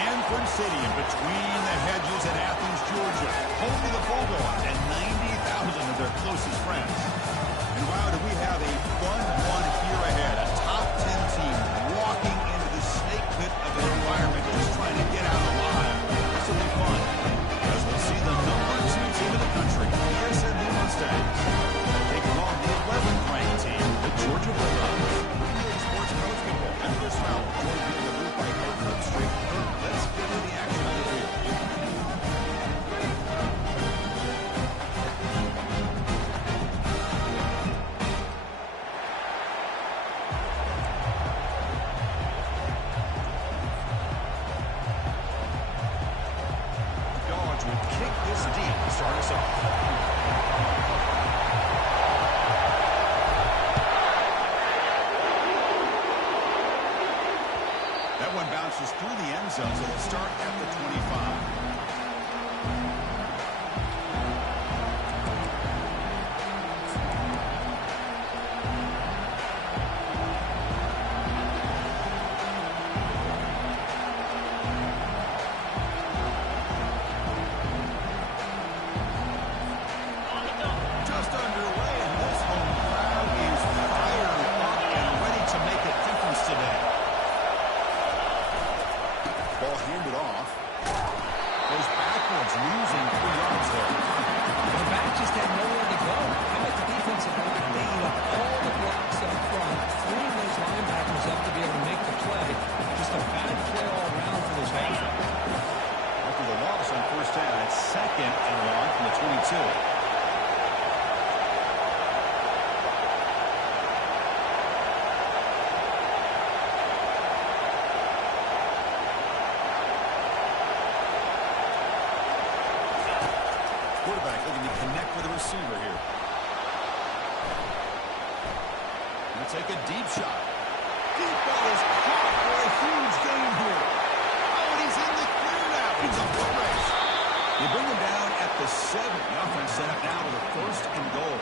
Sanford City in between the hedges at Athens, Georgia, home to the Bulldogs and 90,000 of their closest friends. And wow, do we have a fun one here ahead. A top 10 team walking into the snake pit of an environment just trying to get out alive. This will be fun as we'll see the #2 team in the country, the SMU Mustangs, taking on the 11th ranked team, the Georgia Bulldogs. Sports Coach Kimball and Chris Fowler joined me in the booth by Kirk Street. Let's get to the action on the field. Dogs will kick this deep to start us off. That one bounces through the end zone, so they'll start at the 25. Just underway, and this home crowd is fired up and ready to make a difference today. Ball handed off. Goes backwards, losing 3 yards there. The back just had nowhere to go. How about the defensive line? They eat up all the blocks up front. 3 of those linebackers up to be able to make the play. Just a bad play all around for those halfback. After the loss on first down, it's 2nd and 1 from the 22. Quarterback looking to connect with the receiver here. He'll take a deep shot. Deep ball is caught for a huge gain here. Oh, and he's in the clear now. It's a foot race. They bring him down at the 7. The offense set up now with a 1st and goal.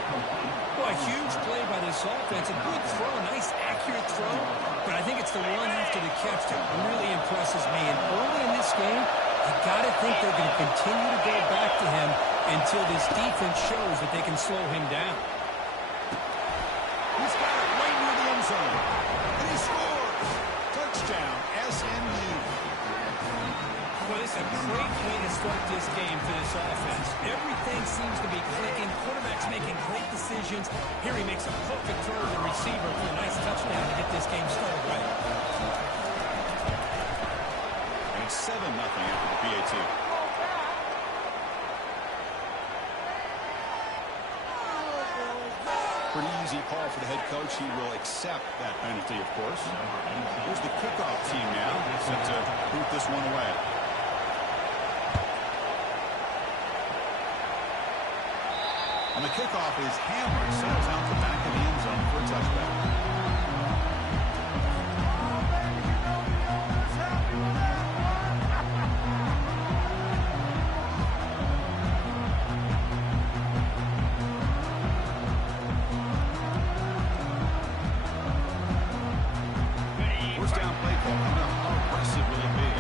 Boy, a huge play by this offense. A good throw, nice accurate throw. But I think it's the run after the catch that really impresses me. And early in this game, you got to think they're going to continue to go back to him until this defense shows that they can slow him down. He's got it right near the end zone. And he scores. Touchdown, SMU. Well, it's a great way to start this game for this offense. Everything seems to be clicking. Quarterback's making great decisions. Here he makes a perfect throw to the receiver for a nice touchdown to get this game started right. And it's 7-0 after the PAT. Pretty easy call for the head coach. He will accept that penalty, of course. Here's the kickoff team now, set to boot this one away. And the kickoff is hammered, sails out the back of the end zone for a touchback. First down play call. How aggressive will it be?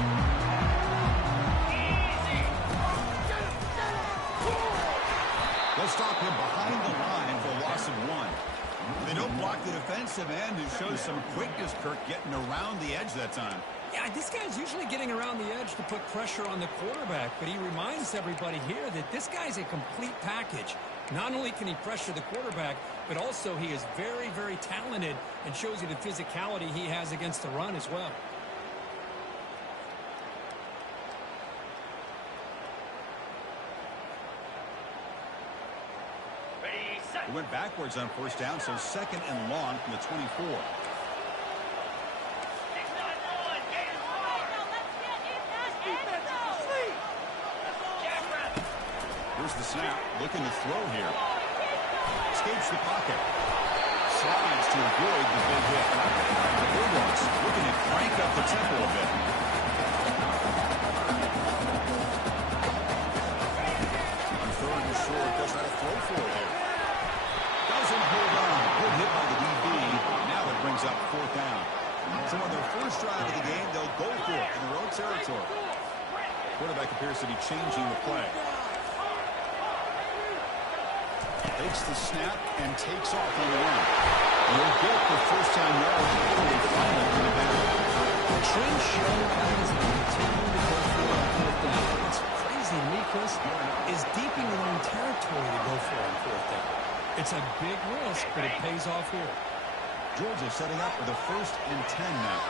They'll stop him behind the line for a loss of 1. They don't block the defensive end, who shows some quickness, Kirk, getting around the edge that time. Yeah, this guy's usually getting around the edge to put pressure on the quarterback, but he reminds everybody here that this guy's a complete package. Not only can he pressure the quarterback, but also he is very, very talented and shows you the physicality he has against the run as well. He went backwards on first down, so 2nd and long from the 24. Here's the snap, looking to throw here. Escapes the pocket. Slides to avoid the big hit. The Bulldogs looking to crank up the tempo a bit. On 3rd and short, doesn't have a throw for it here. Doesn't hold on. Good hit by the DB. Now it brings up 4th down. So on their first drive of the game, they'll go for it in their own territory. Quarterback appears to be changing the play. Takes the snap and takes off on the run. He'll get the first down yard early finally in the down. The trend show guys are continuing to go for it on fourth down. What's crazy to me, Chris, is deep in their own territory to go for it on fourth down. It's a big risk, but it pays off here. Georgia setting up for the 1st and 10 now.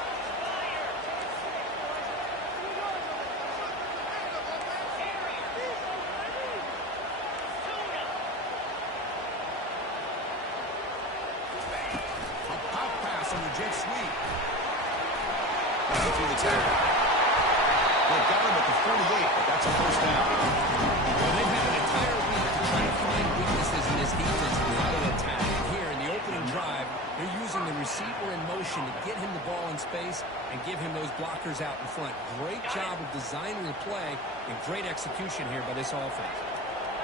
Jet sweep. Through the tackle. They got him at the 48, but that's a first down. Well, they've had an entire week to try to find weaknesses in this defense and how to attack. Here in the opening drive, they're using the receiver in motion to get him the ball in space and give him those blockers out in front. Great job of designing the play and great execution here by this offense.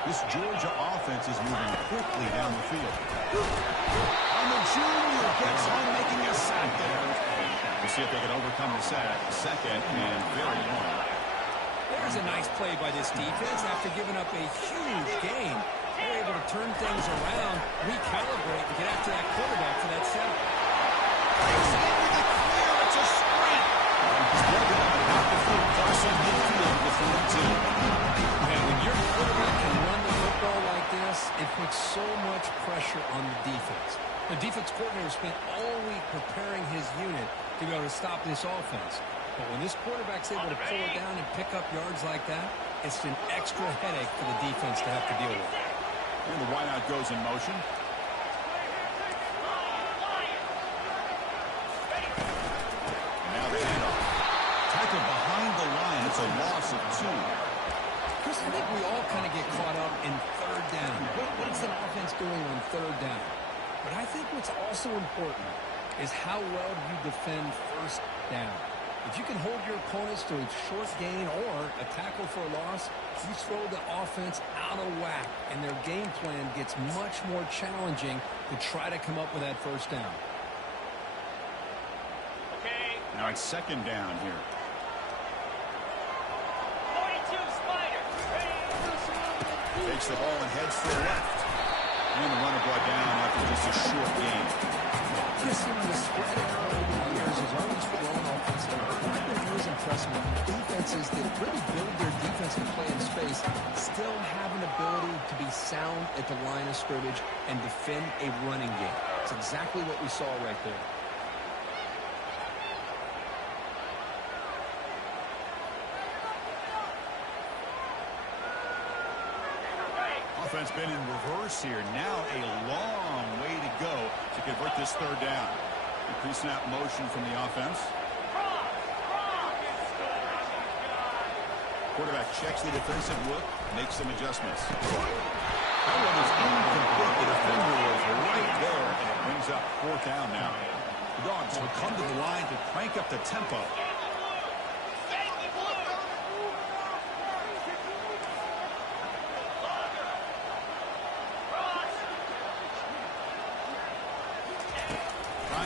This Georgia offense is moving quickly down the field. And the junior gets home, making a sack there. We'll see if they can overcome the sack. 2nd and very long. There's a nice play by this defense after giving up a huge gain. They're able to turn things around, recalibrate, and get after that quarterback for that sack. It's in with the clear. It's a sprint. He's broken up about the field, crossing midfield with 42. And when your quarterback can run the football like this, it puts so much pressure on the defense. The defense coordinator spent all week preparing his unit to be able to stop this offense. But when this quarterback's able to pull it down and pick up yards like that, it's an extra headache for the defense to have to deal with. And the wideout goes in motion. Now the handoff. Tackled behind the line. It's a loss of 2. Chris, I think we all kind of get caught up in third down. What is an offense doing on third down? But I think what's also important is how well you defend first down. If you can hold your opponents to a short gain or a tackle for a loss, you throw the offense out of whack, and their game plan gets much more challenging to try to come up with that first down. Okay. Now it's 2nd down here. Takes the ball and heads to the left. And the runner brought down after just a short gain. Chris, the spread error over the years has always grown offensively. One thing that was impressive with defenses that really build their defensive play in space still have an ability to be sound at the line of scrimmage and defend a running game. It's exactly what we saw right there. Offense been in reverse here. Now a long way to go to convert this 3rd down. The pre-snap motion from the offense. Quarterback checks the defensive look, makes some adjustments. That one is incomplete. The defender was right there, and it brings up 4th down now. The Dogs will come to the line to crank up the tempo.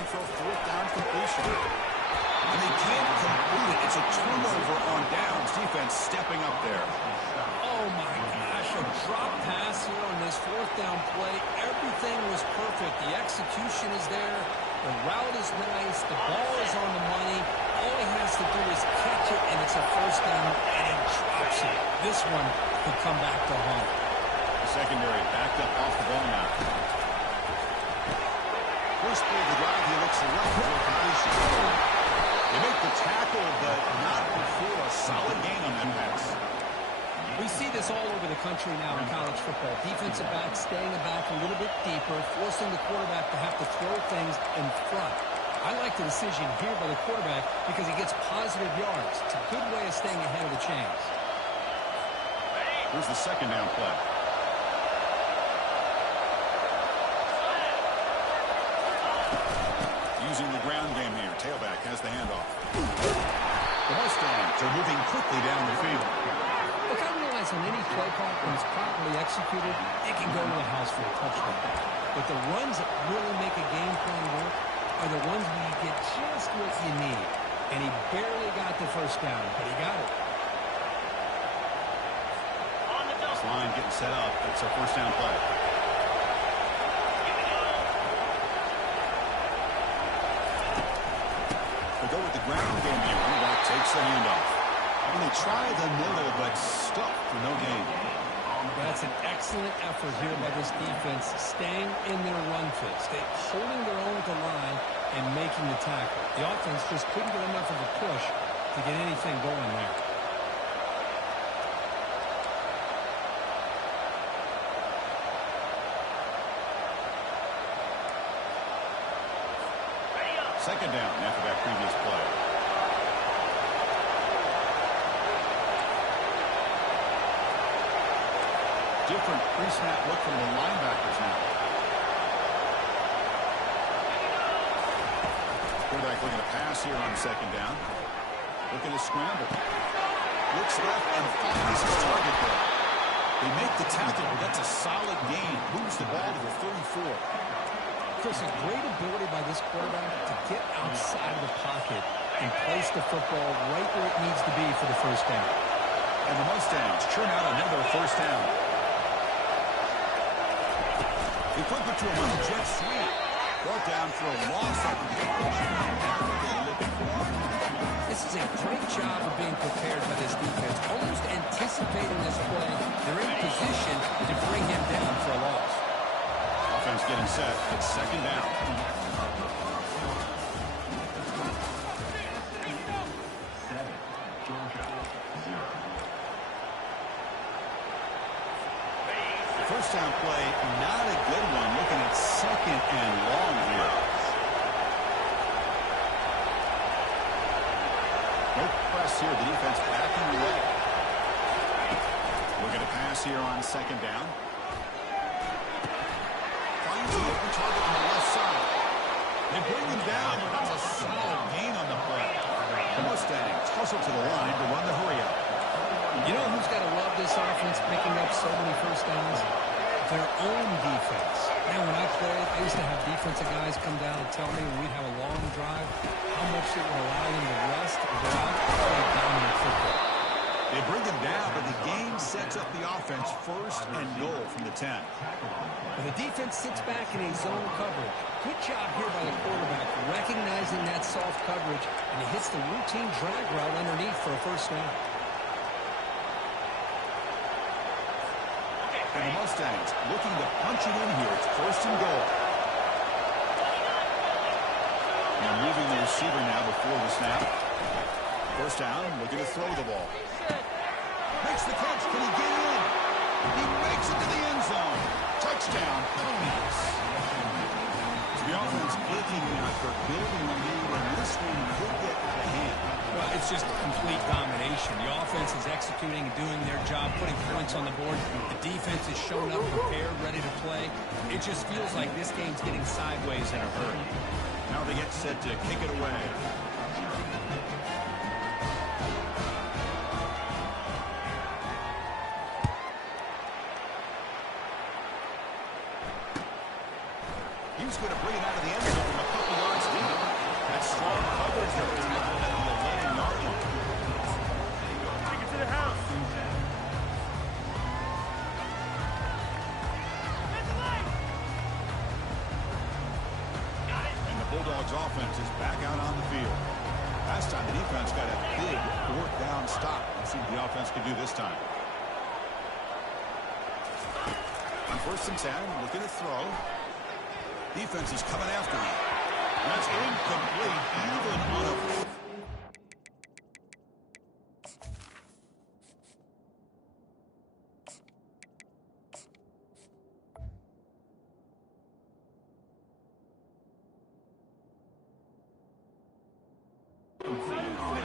For a 4th down completion. And they can't complete it. It's a turnover on downs. Defense stepping up there. Oh, my gosh. A drop pass here on this 4th down play. Everything was perfect. The execution is there. The route is nice. The ball is on the money. All he has to do is catch it, and it's a 1st down, and he drops it. This one could come back to haunt. The secondary backed up off the ball now. First play of the drive, he looks left for a completion. They make the tackle, but not before a solid gain on that pass. We see this all over the country now in college football. Defensive backs staying back a little bit deeper, forcing the quarterback to have to throw things in front. I like the decision here by the quarterback because he gets positive yards. It's a good way of staying ahead of the chains. Here's the 2nd down play. Using the ground game here. Tailback has the handoff. The Mustangs are moving quickly down the field. Look, I realize on any play call, when it's properly executed, it can go to the house for a touchdown. But the runs that really make a game plan work are the ones where you get just what you need. And he barely got the first down, but he got it. line getting set up. It's a first down play. They go with the ground game here. Running takes the handoff. And they try the middle, but stuck for no gain. That's an excellent effort here by this defense, staying in their run fit, holding their own at the line and making the tackle. The offense just couldn't get enough of a push to get anything going there. Second down after that previous play. Different pre-snap look from the linebackers now. Quarterback looking to pass here on second down. Looking to scramble. Looks left and finds his target there. They make the tackle, but that's a solid gain. Moves the ball to the 34. Chris, a great ability by this quarterback to get outside of the pocket and place the football right where it needs to be for the first down. And the Mustangs churn out another first down. They flip it to him on the jet sweep. Brought down for a loss of This is a great job of being prepared by this defense, almost anticipating this play. They're in position to bring him down for a loss. Offense getting set. It's second down. First down play, not a good one. Looking at second and long here. No press here. The defense backing away. Looking to pass here on second down. Finds the open target on the left side. They bring him down, but that's a solid gain on the play. The Mustangs hustle to the line to run the hurry up. You know who's got to love this offense picking up so many first downs? Their own defense. Now, when I played, I used to have defensive guys come down and tell me when we'd have a long drive how much it would allow them to rest and go out and play dominant football. They bring him down, but the game sets up the offense first and goal from the 10. But the defense sits back in a zone coverage. Good job here by the quarterback, recognizing that soft coverage, and he hits the routine drag route underneath for a first down. And the Mustangs looking to punch it in here. It's first and goal. And moving the receiver now before the snap. First down, looking to throw the ball. Makes the catch. Can he get in? He makes it to the end zone. Touchdown, Ponies. So the offense looking out for building a lead, and this one could get out of hand. Well, it's just complete domination. The offense is executing and doing their job, putting points on the board. The defense is showing up prepared, ready to play. It just feels like this game's getting sideways in a hurry. Now they get set to kick it away. He's going to bring it out of the end zone from a couple yards deep. That strong coverage there is at the 11-yard line. Take it to the house. And the Bulldogs offense is back out on the field. Last time the defense got a big fourth down stop. Let's see what the offense can do this time. On first and 10, looking to throw. Defense is coming after him. That's incomplete, even on a...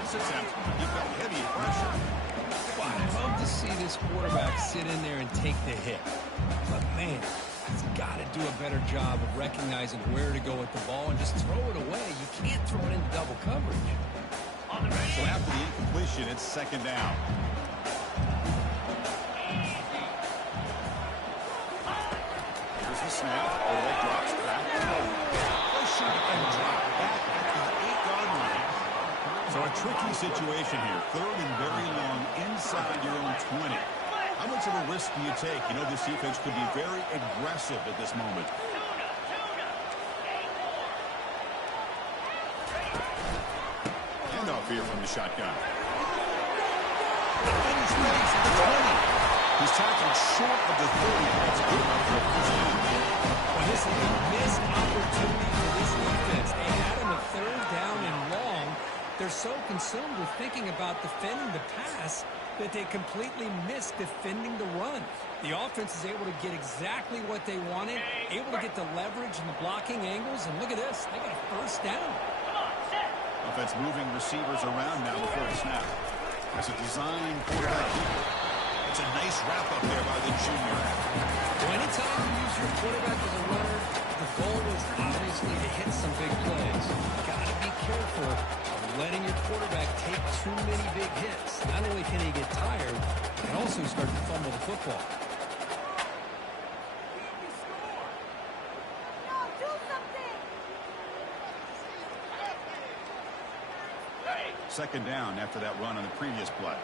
This attempt, he felt heavy pressure. Well, I'd love to see this quarterback sit in there and take the hit. But, man, he's got to do a better job of recognizing where to go with the ball and just throw it away. You can't throw it into double coverage. So after the incompletion, it's second down. Here's the snap. Quarterback drops back. Push and drop back at the 8-yard line. So a tricky situation here. Third and very long inside your own 20. How much of a risk do you take? You know, this defense could be very aggressive at this moment. Handoff here from the shotgun. And he's ready for the 20. He's tackled short of the 30. That's good enough for a first down. Well, this is a missed opportunity for this defense. They had him a third down and long. They're so consumed with thinking about defending the pass that they completely missed defending the run. The offense is able to get exactly what they wanted, able to get the leverage and the blocking angles, and look at this. They got a first down. Offense moving receivers around now before the snap. That's a design quarterback keeper. It's a nice wrap-up there by the junior. Well, anytime you use your quarterback as a runner, the goal is obviously to hit some big plays. You've got to be careful of letting your quarterback take too many big hits. Not only can he get tired, he can also start to fumble the football. Second down after that run on the previous play.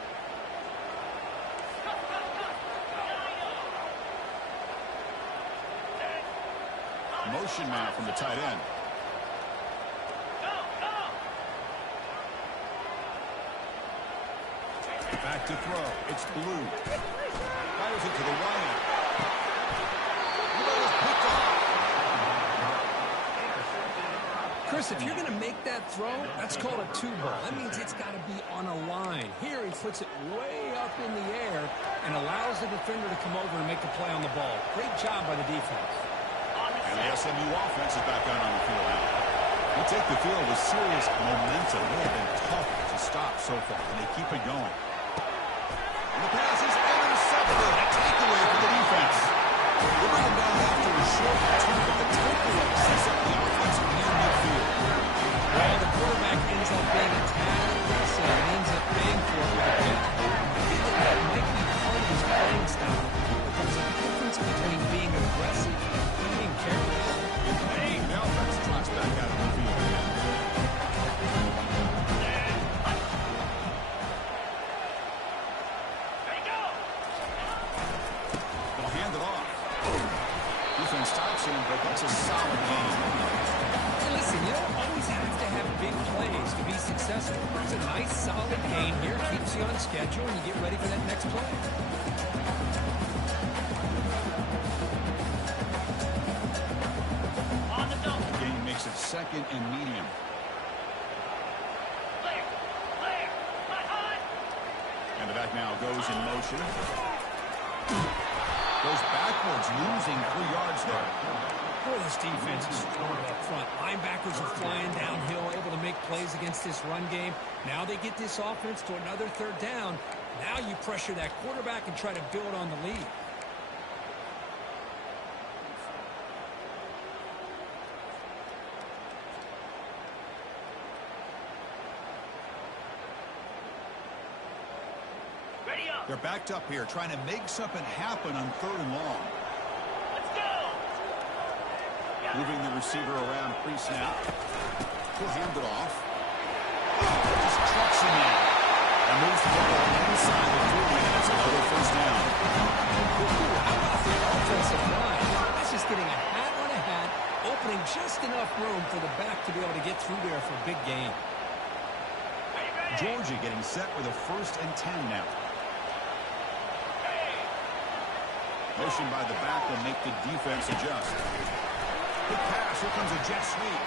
Motion now from the tight end. Back to throw. It's Blue. Fires it to the right. The ball is picked off. Chris, if you're going to make that throw, that's called a two-ball. That means it's got to be on a line. Here he puts it way up in the air and allows the defender to come over and make a play on the ball. Great job by the defense. And the SMU offense is back out on the field now. They take the field with serious momentum. They have been tough to stop so far, and they keep it going. And the pass is intercepted. A takeaway for the defense. They bring him down after a short return, but the takeaway sets up the offense near midfield. Well, the quarterback ends up being a tad aggressive and ends up paying for it with a pick. That might be part of his playing style, but there's a difference between being aggressive and being careless. The offense trots back out of the field. They'll hand it off. Defense stops him, but that's a solid game. Hey, listen, you don't always have to have big plays to be successful. It's a nice, solid game here, keeps you on schedule, and you get ready for that next play. Game makes it second and medium. And the back now goes in motion. Goes backwards, losing 3 yards there. Boy, this defense is strong up front. Linebackers are flying downhill, able to make plays against this run game. Now they get this offense to another third down. Now you pressure that quarterback and try to build on the lead. They're backed up here, trying to make something happen on third and long. Moving the receiver around pre-snap. He'll hand it off. Just trucks him in. And moves the ball inside the 3, and it's another first down. How about the offensive line? That's just getting a hat on a hat, opening just enough room for the back to be able to get through there for a big gain. Georgia getting set with a 1st and 10 now. Motion by the back will make the defense adjust. Big pass. Here comes a jet sweep.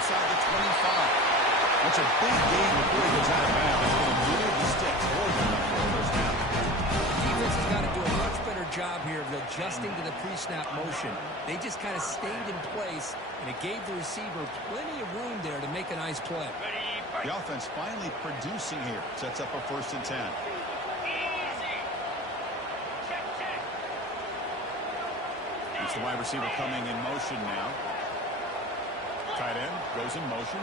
Inside the 25. That's a big gain before he goes out of bounds. He's going to move the sticks. More than enough for a first down. The defense has got to do a much better job here of adjusting to the pre-snap motion. They just kind of stayed in place, and it gave the receiver plenty of room there to make a nice play. The offense finally producing here. Sets up a 1st and 10. It's the wide receiver coming in motion now. Tight end goes in motion.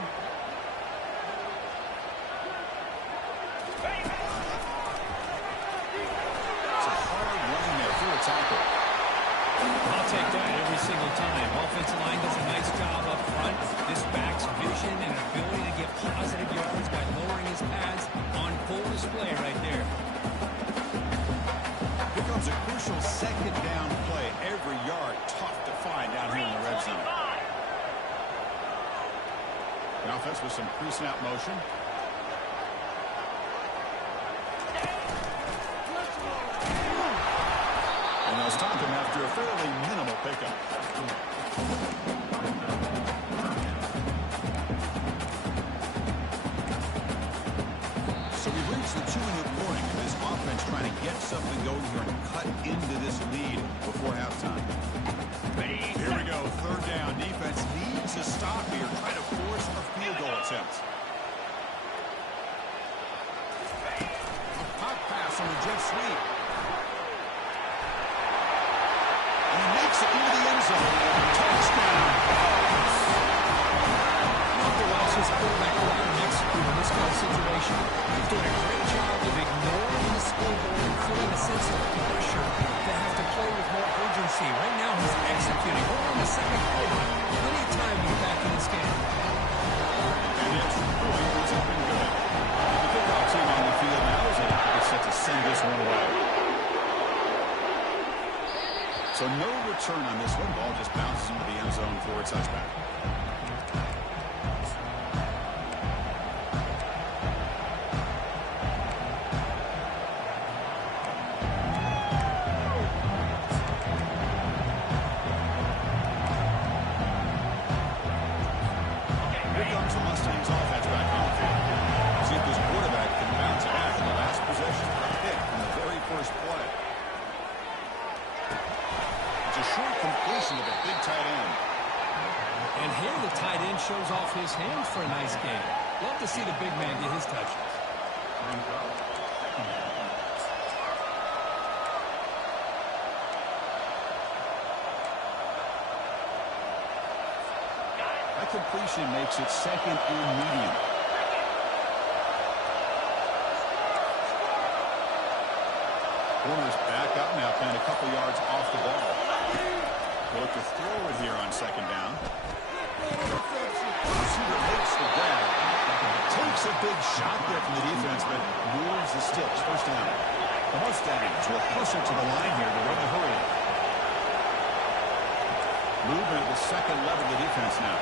It's a hard running there through a tackle. I'll take that every single time. Offensive line does a nice job up front. This back's vision and ability to get positive yards by lowering his pads on full display right there. zone. The offense with some pre-snap motion. And they'll stop him after a fairly minimal pickup. So we've reached the 2-minute warning, and this offense trying to get something going here and cut into this lead before halftime. Here we go, third down. Defense needs a stop here, trying to force a field goal attempt. A pop pass on the jet sweep. And he makes it into the end zone. Touchdown. Nothing else his quarterback go out and execute in this kind of situation. He's doing a great job of ignoring the scoreboard and feeling a sense of pressure to have to play with more urgency. Right now he's executing. Over in the second quarter, plenty of time to get back in this game. And the extra point was up and good. The kickoff team on the field now is set to send this one away. So no return on this one. Ball just bounces into the end zone for a touchback. Here comes the Mustangs offense back on the field. See if this quarterback can bounce back in the last possession. A pick from the very first play. It's a short completion of a big tight end. And here the tight end shows off his hands for a nice game. Love to see the big man get his touches. That completion makes it second and medium. Corner's back up now, playing a couple yards off the ball. They'll look to throw it here on second down. Receiver makes the grab. Takes a big shot there from the defense, but moves the sticks. First down. The Mustangs will push it to the line here to run the hurry. Moving at the second level of the defense now.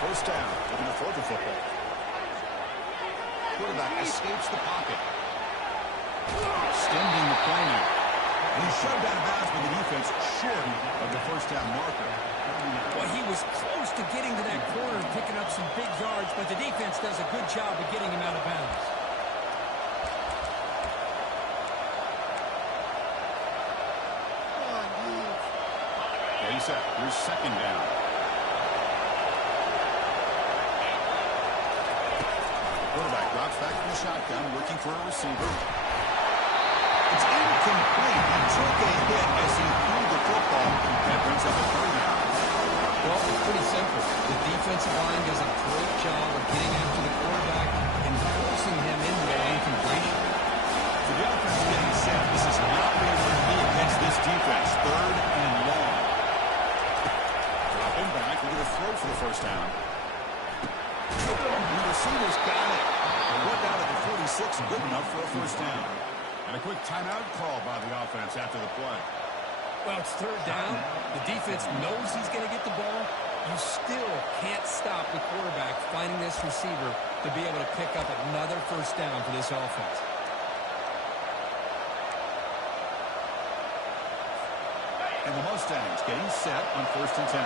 First down. Looking to throw the football. Quarterback escapes the pocket. Extending the play now. And he's shoved out of bounds by the defense short of the first down marker. Well, he was close to getting to that corner and picking up some big yards, but the defense does a good job of getting him out of bounds. Ready, set. Here's second down. Quarterback drops back from the shotgun, looking for a receiver. It's incomplete. He took a hit as he threw the football. That brings up a third down. Well, it's pretty simple. The defensive line does a great job of getting after the quarterback and forcing him into an incompletion. For the offense getting set, this is not where we're going to be against this defense. Third and long. Dropping back. We're going to throw for the first down. The receiver's got it. And one down at the 46, good enough for a first down. And a quick timeout call by the offense after the play. Well, it's third down. The defense knows he's going to get the ball. You still can't stop the quarterback finding this receiver to be able to pick up another first down for this offense. And the Mustangs getting set on first and 10.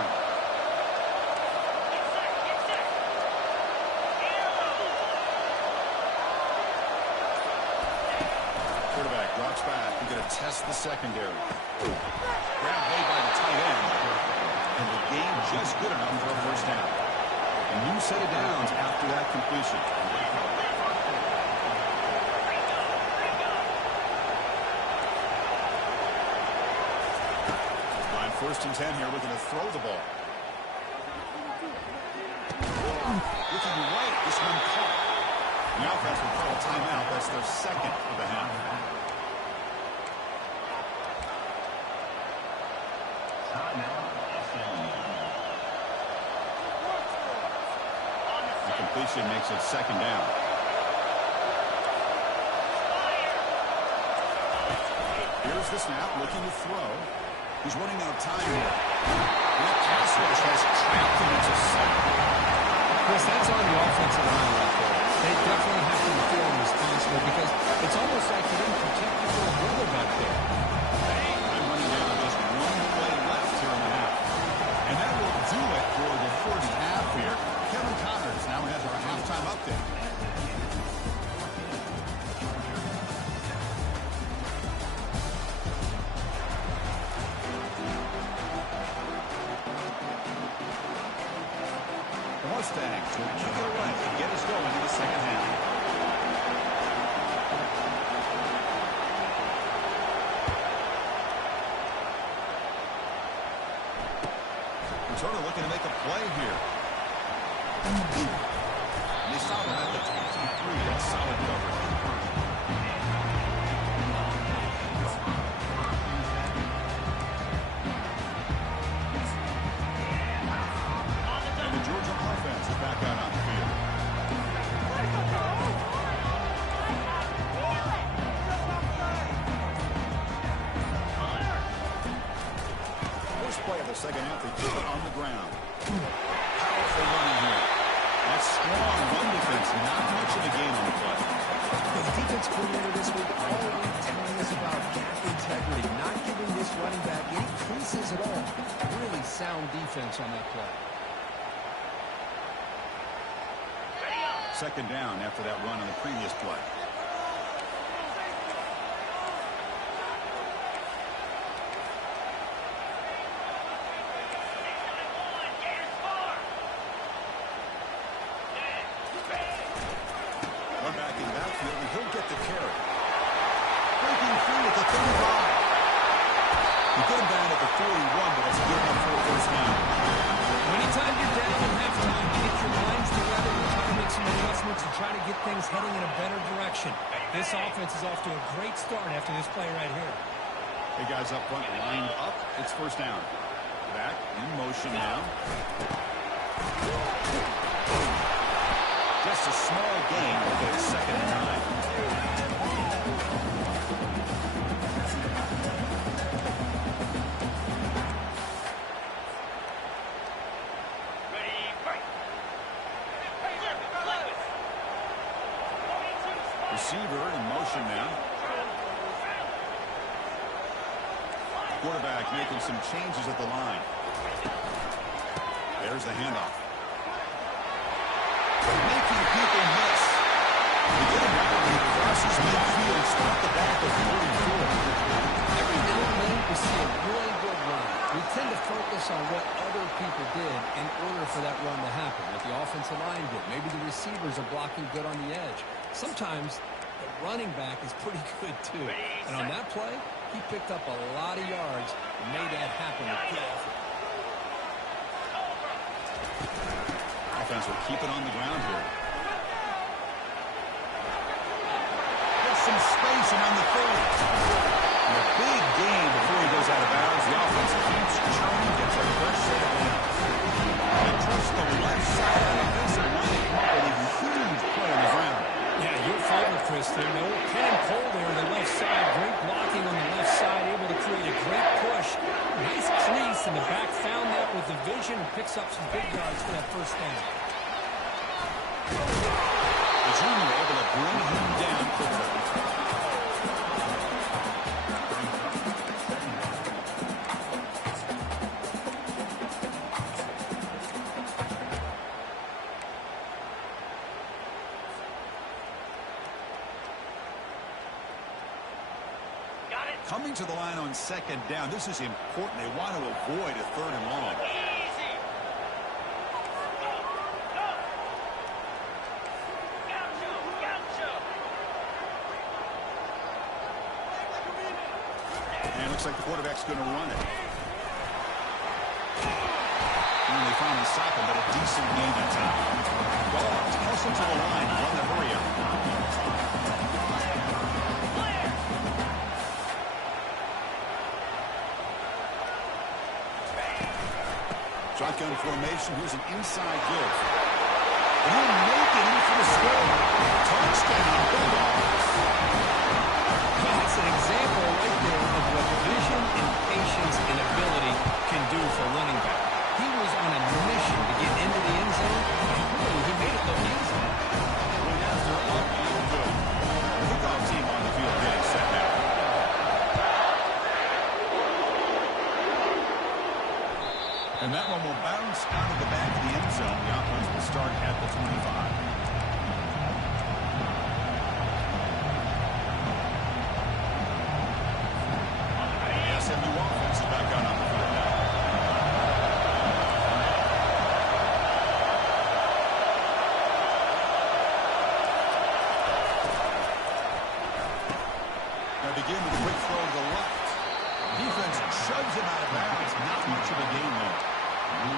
Quarterback drops back. He's going to test the secondary. Grab made by the tight end. And the game just good enough for a first down. A new set of downs after that completion. On first and 10 here, looking to throw the ball. Looking right, this one caught. The offense will call a timeout. That's their second of the half. The completion makes it second down. Here's the snap, looking to throw. He's running out of time here. That pass rush has trapped him into sack. Chris, that's on the offensive line right there. They definitely have to be feeling responsible because it's almost like he didn't protect the little brother back there. I'm running down just one play left here in the half. And that will do it for the first half here. Kevin Connors now has our halftime update. The Mustangs will kick it away and get us going in the second half. Turner looking to make a play here. And they stop him at the 23. That's solid coverage. And the Georgia offense is back out on the field. First play of the second half, they keep it on the ground. Powerful running here. That's strong run defense. Not much of a gain on the play. The defense coordinator this week all week telling us about gap integrity, not giving this running back any creases at all. Really sound defense on that play. Second down after that run on the previous play. Run back in backfield, and he'll get the carry. Breaking free at the 35. He put him down at the 41, but that's good enough for a first down. Anytime you're down at halftime, you get your minds together and try to make some adjustments and try to get things heading in a better direction. This offense is off to a great start after this play right here. Hey, guys up front lined up. It's first down. Back in motion now. Just a small gain with a second and 9. Receiver in motion now. Quarterback making some changes at the line. There's the handoff. Making people miss. They get him out and he crosses midfield, stop the back of 44. Every now and then we see a really good run. We tend to focus on what other people did in order for that run to happen, what the offensive line did. Maybe the receivers are blocking good on the edge. Sometimes the running back is pretty good too. And on that play, he picked up a lot of yards and made that happen with good effort. Offense will keep it on the ground here. There's some space around the 30. And a big gain before he goes out of bounds. The offense keeps churning, gets a fresh set of downs. And trusts the left side of the defensive line to come up with a huge play on the ground. Yeah, your favorite, Chris. There, no pin and pull there on the left side. Great blocking on the left side, able to create a great push. Nice crease in the back, found that with the vision and picks up some big yards for that first down. The junior able to bring him down quickly. Coming to the line on second down. This is important. They want to avoid a third and long. And it looks like the quarterback's going to run it. And they finally stop him, but a decent gain in time. Dogs toss him to the line. Run the hurry up. Shotgun formation. Here's an inside give. And he'll make it in for the score. Touchdown, Bulldogs. That's an example right there of what vision and patience and ability And that one will bounce out of the back of the end zone. The offense will start at the 25. SMU offense is back out on the field now. Now begin with a quick throw to the left. Defense shoves him out of bounds. Not much of a gain there.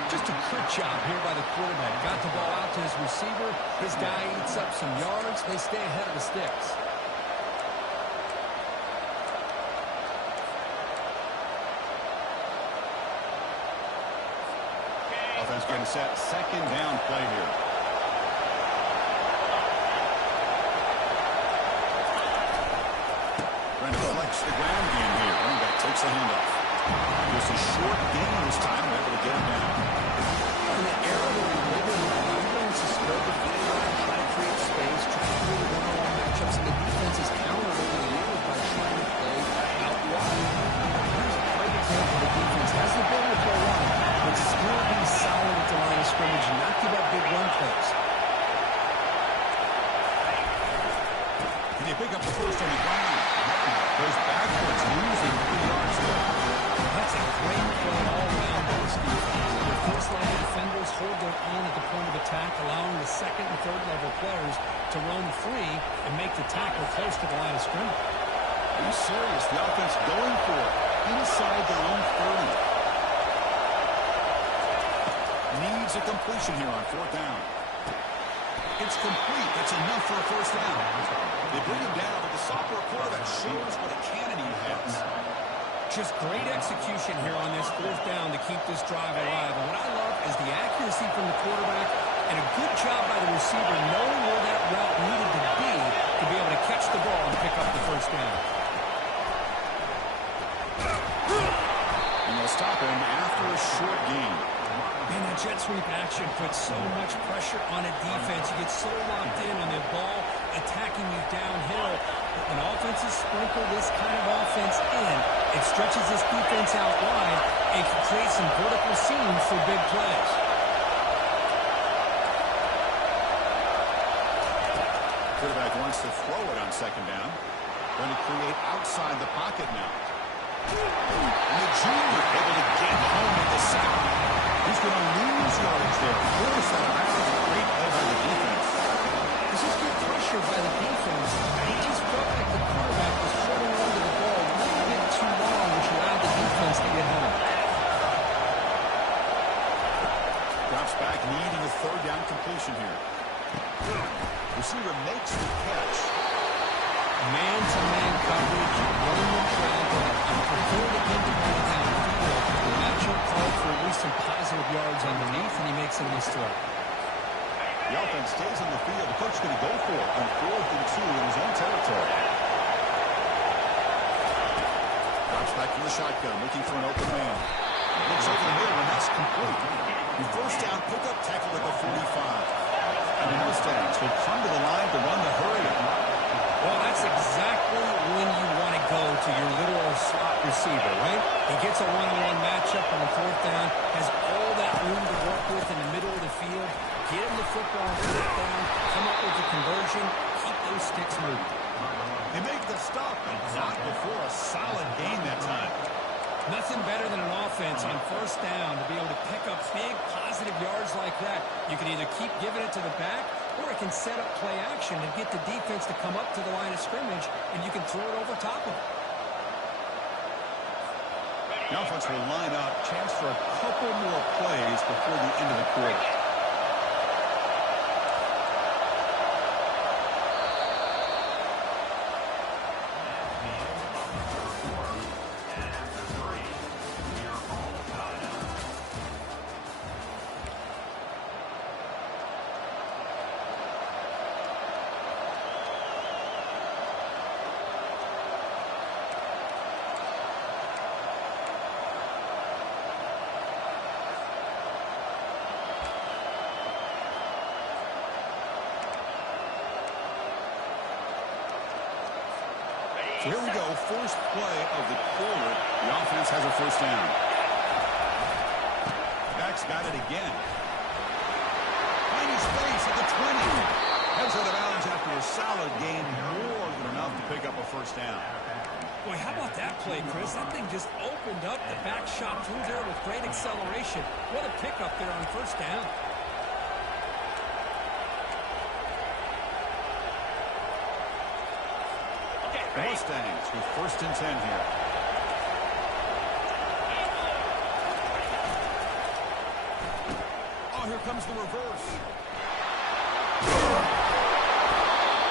Just a quick job here by the quarterback. Got the ball out to his receiver. His guy eats up some yards. They stay ahead of the sticks. Offense getting set. Second down play here. Trying to flex the ground game here. Running back takes the handoff. Just a short gain this time. They're able to get him down. In the era that we live in, I'm going to spread the field around, try to create space, try to create one-on-one matchups, and the defense is countered over the years by trying to play out wide. Here's a great example. The defense has the ability to play wide, but still be solid at the line of scrimmage and not give up big run plays. And they pick up the first on the ground. Goes backwards, losing 3 yards there. That's a great play all around by this defense. The first line of defenders hold their own at the point of attack, allowing the second and third level players to roam free and make the tackle close to the line of scrimmage. Are you serious? The offense going for it inside their own 30. Needs a completion here on 4th down. It's complete. That's enough for a first down. They bring him down, but the sophomore quarterback shows what a cannon he has. Just great execution here on this 4th down to keep this drive alive. And what I love is the accuracy from the quarterback and a good job by the receiver knowing where that route needed to be able to catch the ball and pick up the first down. And they'll stop him after a short gain. Man, that jet sweep action puts so much pressure on a defense. You get so locked in on the ball attacking you downhill. When offenses sprinkle this kind of offense in, it stretches this defense out wide and can create some vertical seams for big plays. Quarterback wants to throw it on 2nd down. Going to create outside the pocket now. And the junior able to get home with the sack. He's going to lose yardage there. Force out of bounds. Great play by the defense. This is good pressure by the defense. He just felt like the quarterback was holding on to the ball a little bit too long, which allowed the defense to get home. Drops back, needing a 3rd down completion here. Receiver makes the catch. Man-to-man coverage, run the track, and prefer to get the ball downfield. The matchup called for at least some positive yards underneath, and he makes a nice throw. The offense stays on the field. The coach is going to go for it on 4th and 2 in his own territory. Drops back from the shotgun, looking for an open man. Looks over the middle, and that's complete. The first down pickup tackle at the 45. And the Mustangs will come to the line to run the hurry up. Well, that's exactly when you want to go to your literal slot receiver, right? He gets a one-on-one matchup on the 4th down, has all that room to work with in the middle of the field, get him the football on 4th down, come up with a conversion, keep those sticks moving. They make the stop, but not before a solid gain that time. Nothing better than an offense on 1st down to be able to pick up big positive yards like that. You can either keep giving it to the back, or it can set up play action and get the defense to come up to the line of scrimmage, and you can throw it over top of it. The offense will line up, chance for a couple more plays before the end of the quarter. So here we go, first play of the quarter. The offense has a first down. Back quarterback's got it again. Finding space at the 20. Heads out of bounds after a solid gain, more than enough to pick up a first down. Boy, how about that play, Chris? That thing just opened up. The back shot through there with great acceleration. What a pickup there on first down. The Mustangs with 1st and 10 here. Oh, here comes the reverse.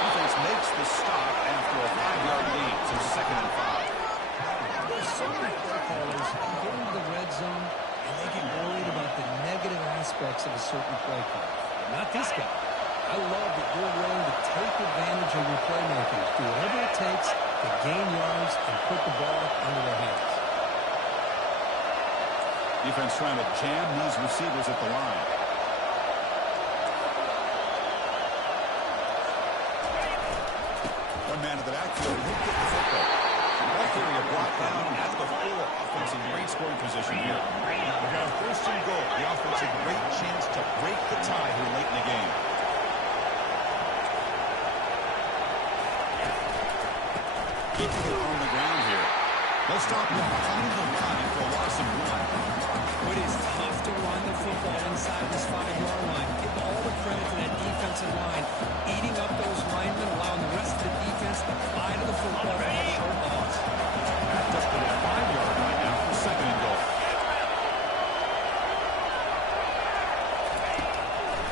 Defense makes the stop after a 5-yard gain, so 2nd and 5. There's so many play callers get into the red zone, and they get worried about the negative aspects of a certain play call. But not this guy. I love that you're willing to take advantage of your playmakers, do whatever it takes to gain yards and put the ball into their hands. Defense trying to jam these receivers at the line. One man in the backfield, he'll get the football. Ball carrier brought down at the 4. Offense in great scoring position here. We've got a 1st and goal. The offense a great chance to break the tie here late in the game. Keeping it on the ground here. They'll stop him behind the line for a loss of 1. It is tough to run the football inside this 5-yard line. Give all the credit to that defensive line, eating up those linemen, allowing the rest of the defense to fly to the football for a short loss. Backed up to the 5-yard line now for 2nd and goal.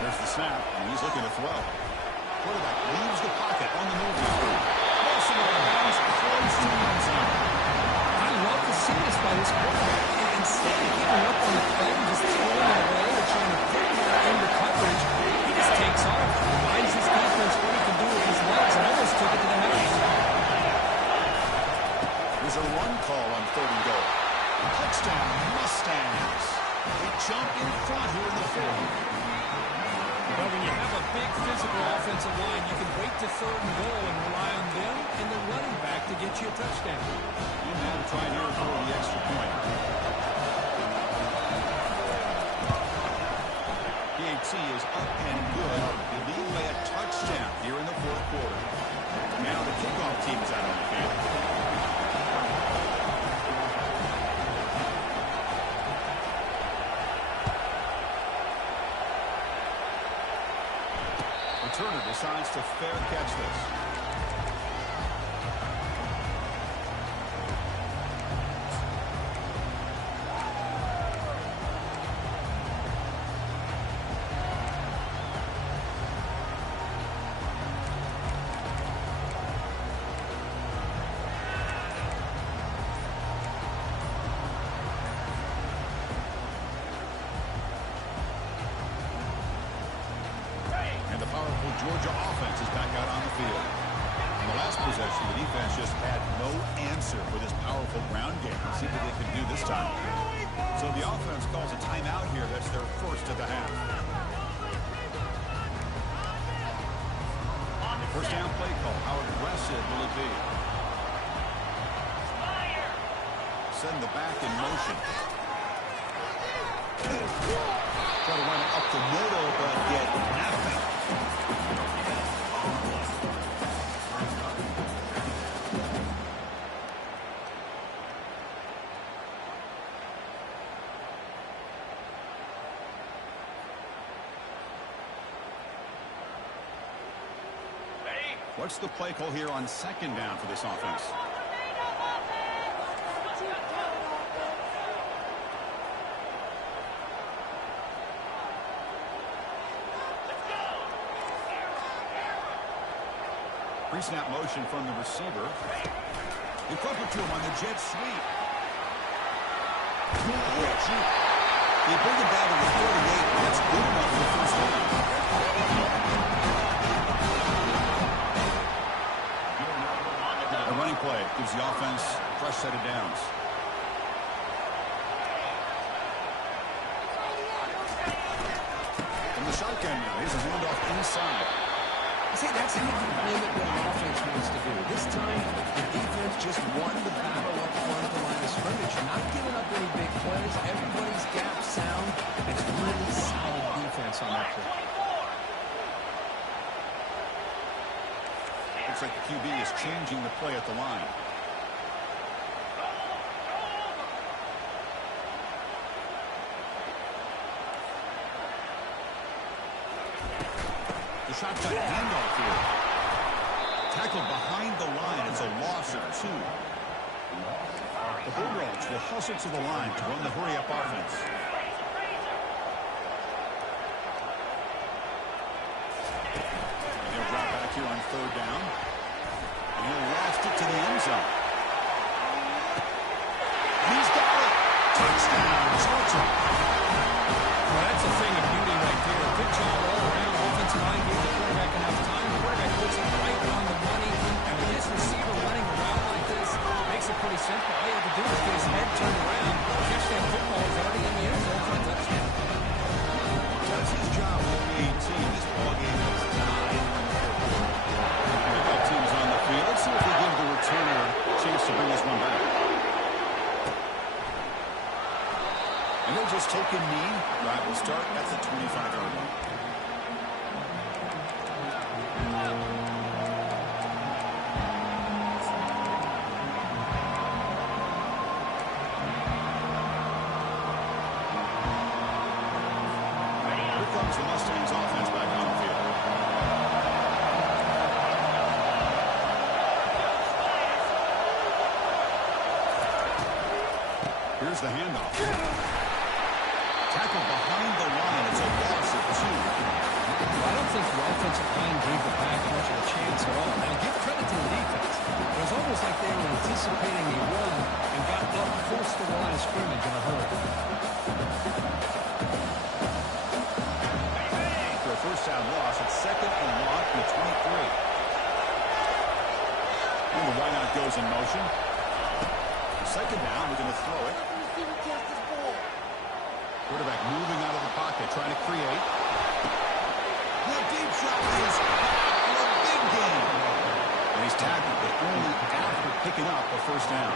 There's the snap, and he's looking to throw. Quarterback leaves the pocket on the move now. Crossing out of bounds, close to the end zone. I love to see this by this quarterback. Instead of giving up on the play and just throwing it away or trying to put it into coverage, he just takes off, reminds his defense what he can do with his legs, and almost took it to the house. There's a run call on 3rd and goal. Touchdown, Mustangs. They jump in front here in the 4th. But when you have a big physical offensive line, you can wait to 3rd and goal and rely on them and the running back to get you a touchdown. You now try here for the extra point. PAT is up and good. They lead by a touchdown here in the 4th quarter. Now the kickoff team is out on the field. Returner decides to fair catch this. Georgia offense is back out on the field. In the last possession, the defense just had no answer for this powerful ground game. Let's see what they can do this time. So the offense calls a timeout here. That's their 1st of the half. First down play call. How aggressive will it be? Send the back in motion. Try to run it up the middle, but get nothing. What's the play call here on 2nd down for this offense? Pre-snap motion from the receiver. They flip it to him on the jet sweep. They bring it down to the 38. That's good enough for the first down. A running play gives the offense a fresh set of downs. From the shotgun now, here's a handoff inside. See, that's how you limit what an offense wants to do. This time, the defense just won the battle up front of the line of scrimmage. Not giving up any big plays. Everybody's gap sound. It's is changing the play at the line. The shotgun handoff here. Tackled behind the line. It's a loss of 2. The Bulldogs will hustle to the line to run the hurry-up offense. And they'll drop back here on 3rd down. And he'll lost it to the end zone. He's got it. Touchdown, Georgia. Well, that's a thing of beauty right there. Good job all around. Offensive line gave the quarterback enough time. The quarterback puts it right on the money. And with this receiver running around like this, it makes it pretty simple. All you have to do is get his head turned around. Catch that football. He's already in the end zone for a touchdown. Does his job with the team. This ballgame is tied. Both teams on the field. Let's see if they give the returner a chance to bring this one back. And they'll just take a knee. Drive will start at the 25-yard line. Here comes the Mustangs offense back on the field. Here's the handoff. Tackled behind the line. It's a loss of 2. Well, I don't think the offensive line gave the back much of a chance at all. Now, give credit to the defense. It was almost like they were anticipating a run and got up close to the line of scrimmage in a hurry. For a first down loss, it's 2nd and 1 from the 23. And the wideout goes in motion. 2nd down, we're going to throw it. Quarterback moving out of the pocket, trying to create. The deep shot is for a big gain. And he's tackled, but only after picking up a first down.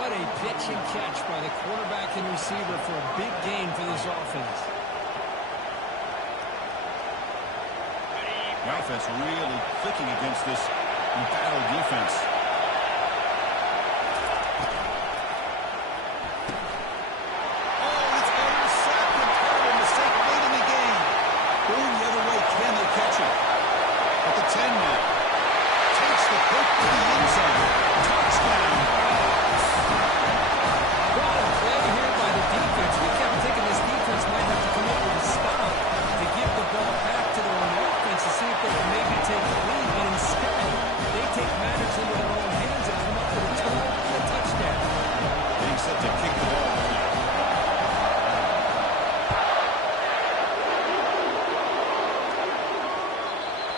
What a pitch and catch by the quarterback and receiver for a big gain for this offense. The offense really clicking against this embattled defense.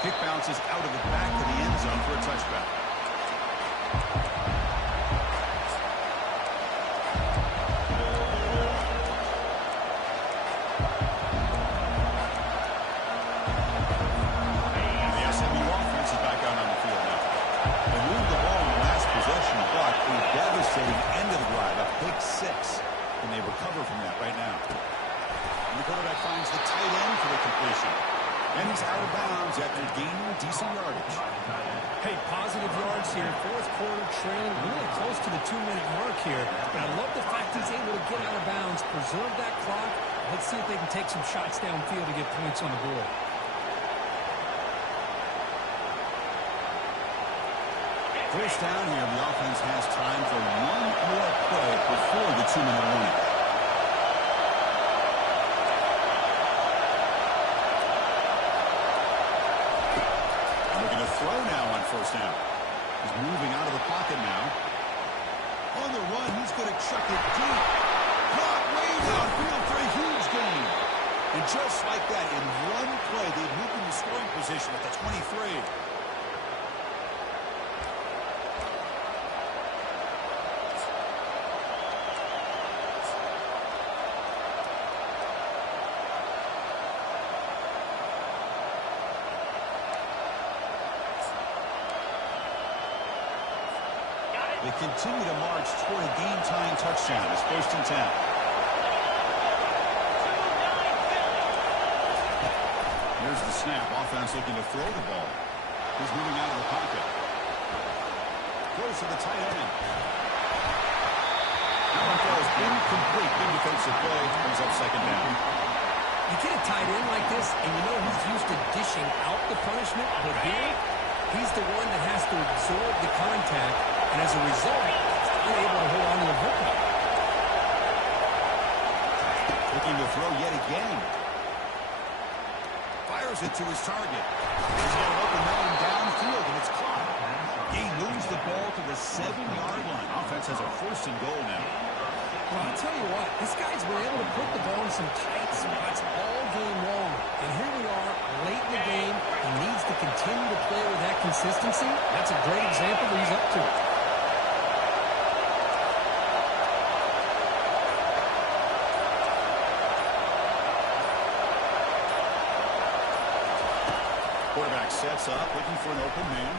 Kick bounces out of the back of the end zone for a touchback. The SMU offense is back out on the field now. They moved the ball in the last possession, but a devastating end of the drive, a pick 6. And they recover from that right now. And the quarterback finds the tight end for the completion. And he's out of bounds after gaining decent yardage. Hey, positive yards here. 4th quarter trailing really close to the 2-minute mark here. But I love the fact he's able to get out of bounds, preserve that clock. Let's see if they can take some shots downfield to get points on the board. First down here, the offense has time for one more play before the 2-minute warning. Throw now on first down. He's moving out of the pocket now. On the run, he's going to chuck it deep. Caught way downfield for a huge gain. And just like that, in one play, they've moved in the scoring position at the 23. They continue to march toward a game-tying touchdown. It's 1st and 10. Here's the snap. Offense looking to throw the ball. He's moving out of the pocket. throws to the tight end. That one throw is incomplete. Good defensive play. Brings up second down. You get a tight end like this, and you know he's used to dishing out the punishment, but here, he's the one that has to absorb the contact, and as a result, he's unable to hold on to the football. Looking to throw yet again. Fires it to his target. He's got an open man downfield, and it's caught. He moves the ball to the 7-yard line. Offense has a 1st and goal now. Well, I'll tell you what, this guy's been able to put the ball in some tight spots all game long. And here we are, late in the game. He needs to continue to play with that consistency. That's a great example that he's up to it. Quarterback sets up, looking for an open man.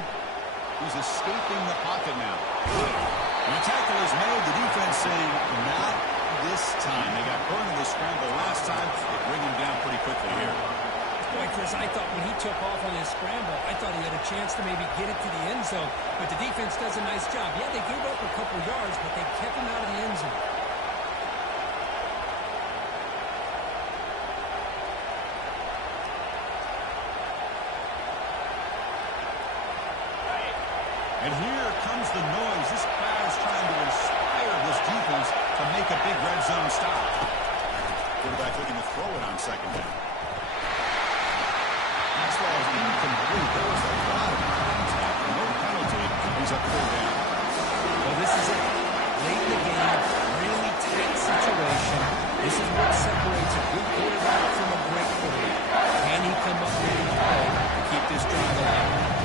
He's escaping the pocket now. And the tackle is made. The defense saying, not this time. They got burned in the scramble last time. They bring him down pretty quickly here. Boy, Chris, I thought when he took off on his scramble, I thought he had a chance to maybe get it to the end zone. But the defense does a nice job. Yeah, they gave up a couple yards, but they kept him out of the end zone. And here comes the noise. This crowd is trying to inspire this defense to make a big red zone stop. Quarterback looking to throw it on second down. Pass ball is incomplete. There was a lot of contact. No penalty. Brings up 4th down. Well, this is it. Late in the game, really tight situation. This is what separates a good quarterback from a great quarterback. Can he come up with a play to keep this drive alive?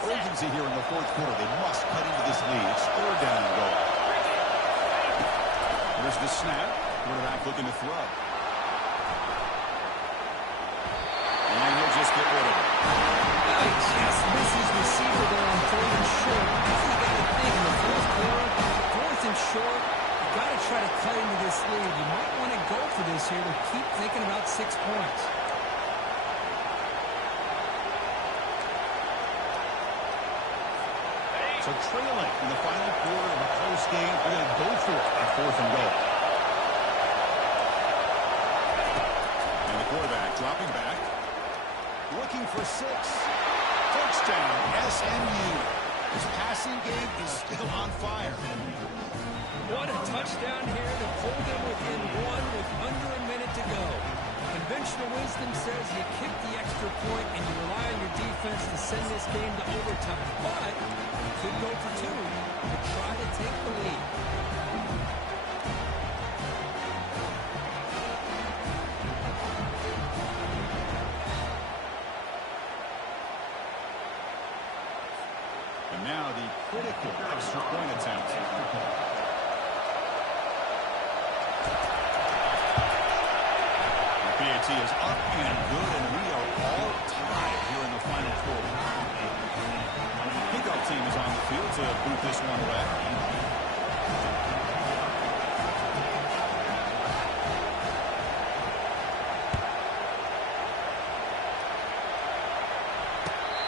Urgency here in the 4th quarter. They must cut into this lead. It's 3rd down and goal. There's the snap. Quarterback looking to throw. And he'll just get rid of it. He just misses receiver there on 3rd and short. That's what you got to think in the 4th quarter. 4th and short, you got to try to cut into this lead. You might want to go for this here to keep thinking about 6 points. So trailing in the final quarter of a close game, they're going to go for it on 4th and goal. And the quarterback dropping back, looking for 6. Touchdown, SMU. His passing game is still on fire. What a touchdown here to pull them within 1 with under a minute to go. Conventional wisdom says you kick the extra point and you rely on your defense to send this game to overtime. But you could go for 2 to try to take the lead. And now the critical extra point attempt. PAT is up and good, and we are all tied here in the final quarter. Kickoff team is on the field to boot this one away.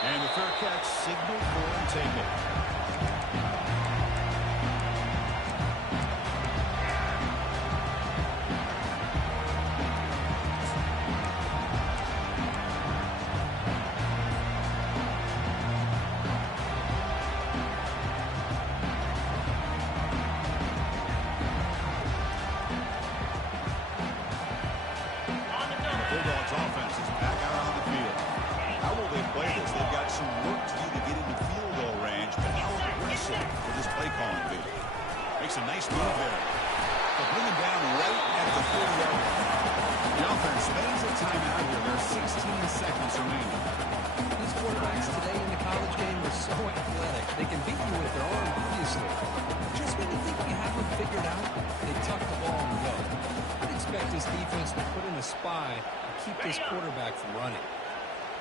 And the fair catch signaled for and taken. Bulldogs offense is back out on the field. How will they play this? They've got some work to do to get into field goal range, but how aggressive will this play calling be? Makes a nice move there. They'll bring him down right at the 40-yard line. The offense spends a timeout here. There's 16 seconds remaining. These quarterbacks today in the college game are so athletic. They can beat you with their arm, obviously. Just when you think you have them figured out, they tuck the ball and go. I'd expect this defense to put in a spy and keep this quarterback from running.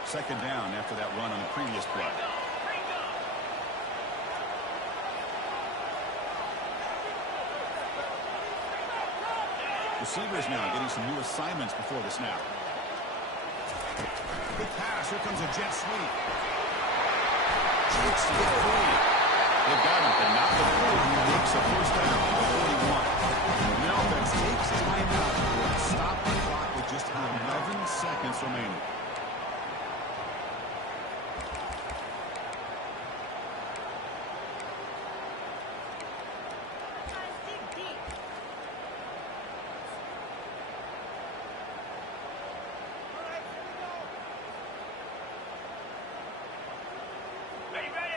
Second down after that run on the previous play. Receivers now getting some new assignments before the snap. Good pass. Here comes a jet sweep. Chance to get free. They've got him, but not before he makes a first down at the 41. Now offense takes time out to stop the clock with just 11 seconds remaining.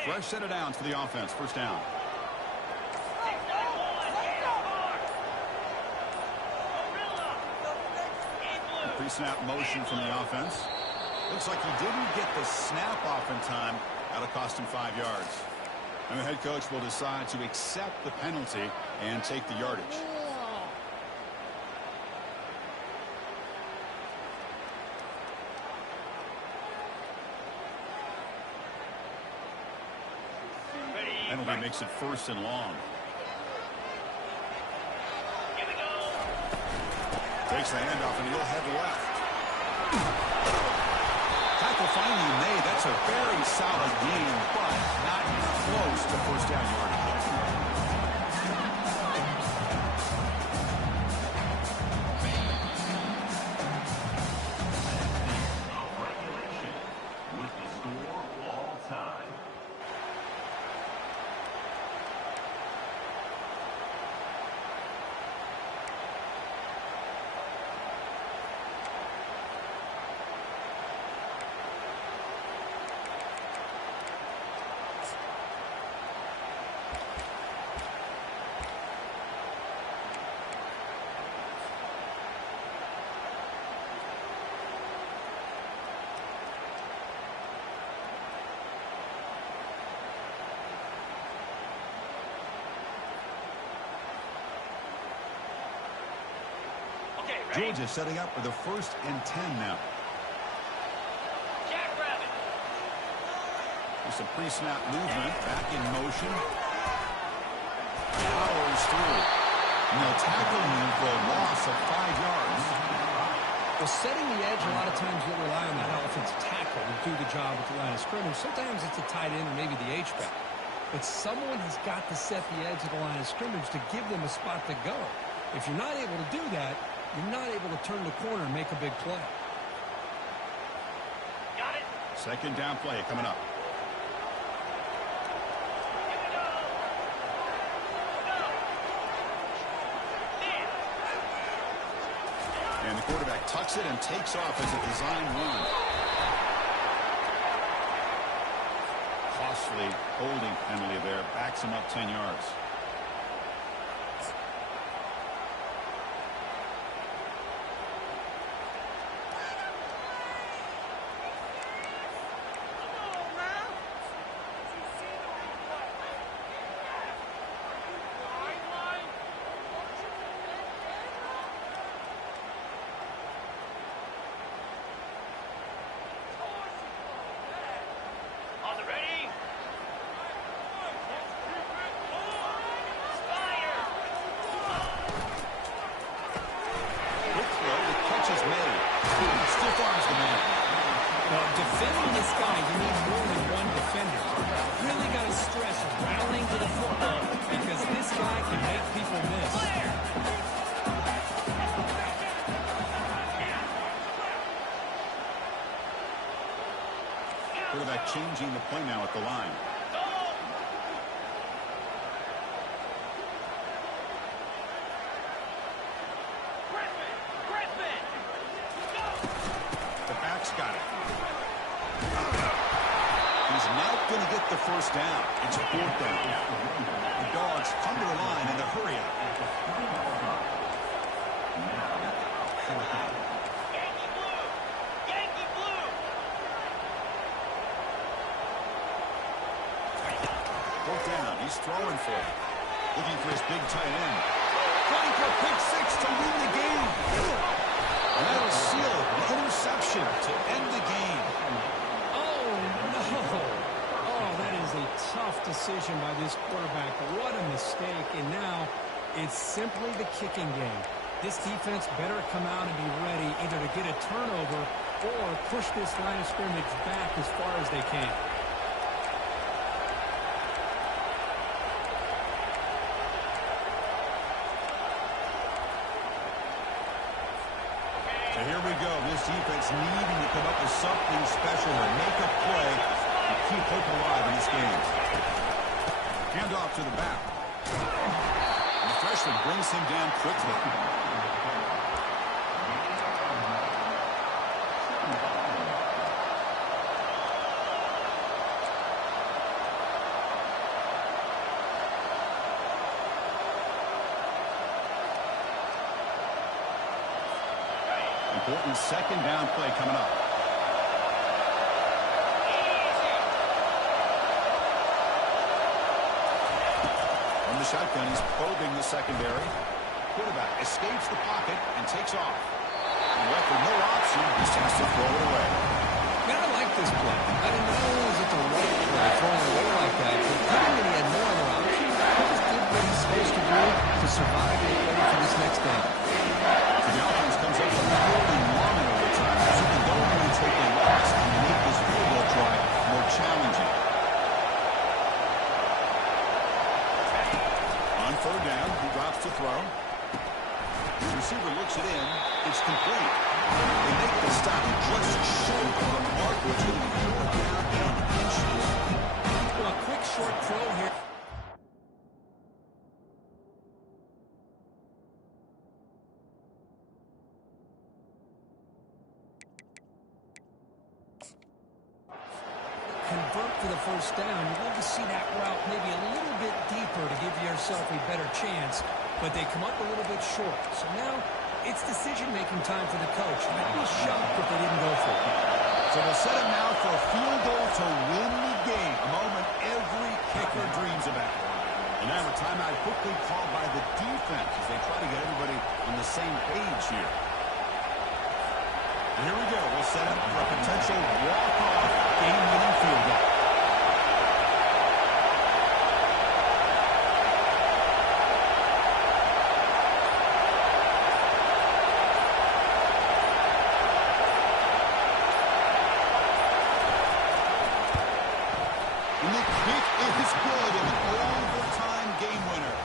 Fresh set of downs for the offense. First down. Pre-snap motion from the offense. Looks like he didn't get the snap off in time. That'll cost him 5 yards. And the head coach will decide to accept the penalty and take the yardage. Penalty makes it first and long. Takes the handoff and he'll head left. Tackle finally made. That's a very solid gain, but not close to first down yardage. Georgia setting up for the 1st and 10 now. There's some pre-snap movement. Back in motion. Powers through. And they'll tackle him for a loss of 5 yards. Well, setting the edge, a lot of times you'll rely on that offensive tackle to do the job at the line of scrimmage. Sometimes it's a tight end or maybe the H-back. But someone has got to set the edge of the line of scrimmage to give them a spot to go. If you're not able to do that, you're not able to turn the corner and make a big play. Got it. Second down play coming up. And the quarterback tucks it and takes off as a design run. Costly holding penalty there. Backs him up 10 yards. Defending this guy, you need more than one defender. Really got to stress rallying to the football because this guy can make people miss. Quarterback changing the play now at the line. The back's got it. He's not going to get the first down. It's 4th down. The Dogs come to the line in the hurry up. Yankee blue! Yankee blue! 4th down. He's throwing for it. Looking for his big tight end. Going for a pick six to win the game. And that'll seal the interception to end the game. decision by this quarterback. What a mistake. And now it's simply the kicking game. This defense better come out and be ready either to get a turnover or push this line of scrimmage back as far as they can. So here we go. This defense needing to come up with something special and make a play to keep hope alive in this game. Handoff to the back. The freshman brings him down quickly. Important second down play coming up. From the shotgun, he's probing the secondary. Quarterback escapes the pocket and takes off. And left with no option, he just has to throw it away. Man, I like this play. I mean, not only is it the right play, throwing it away like that, but given that he had no other option, he just did what he's supposed to do to survive and get ready for this next down. So the offense comes up from really long in overtime. So they go in and take a loss and make this field goal try more challenging. On third down, he drops to throw. The receiver looks it in. It's complete. They make the stop just short of the mark, which is going to be 4th down and inches. Well, a quick short throw here. Convert for the first down. You'd love to see that route maybe a little bit deeper to give yourself a better chance, but they come up a little bit short. So now it's decision-making time for the coach. I'd be shocked if they didn't go for it. So they'll set him now for a field goal to win the game, a moment every kicker dreams about. And now a timeout quickly called by the defense as they try to get everybody on the same page here. And here we go. We'll set up for a potential walk-off game-winning field goal. And the kick is good, an overtime game winner.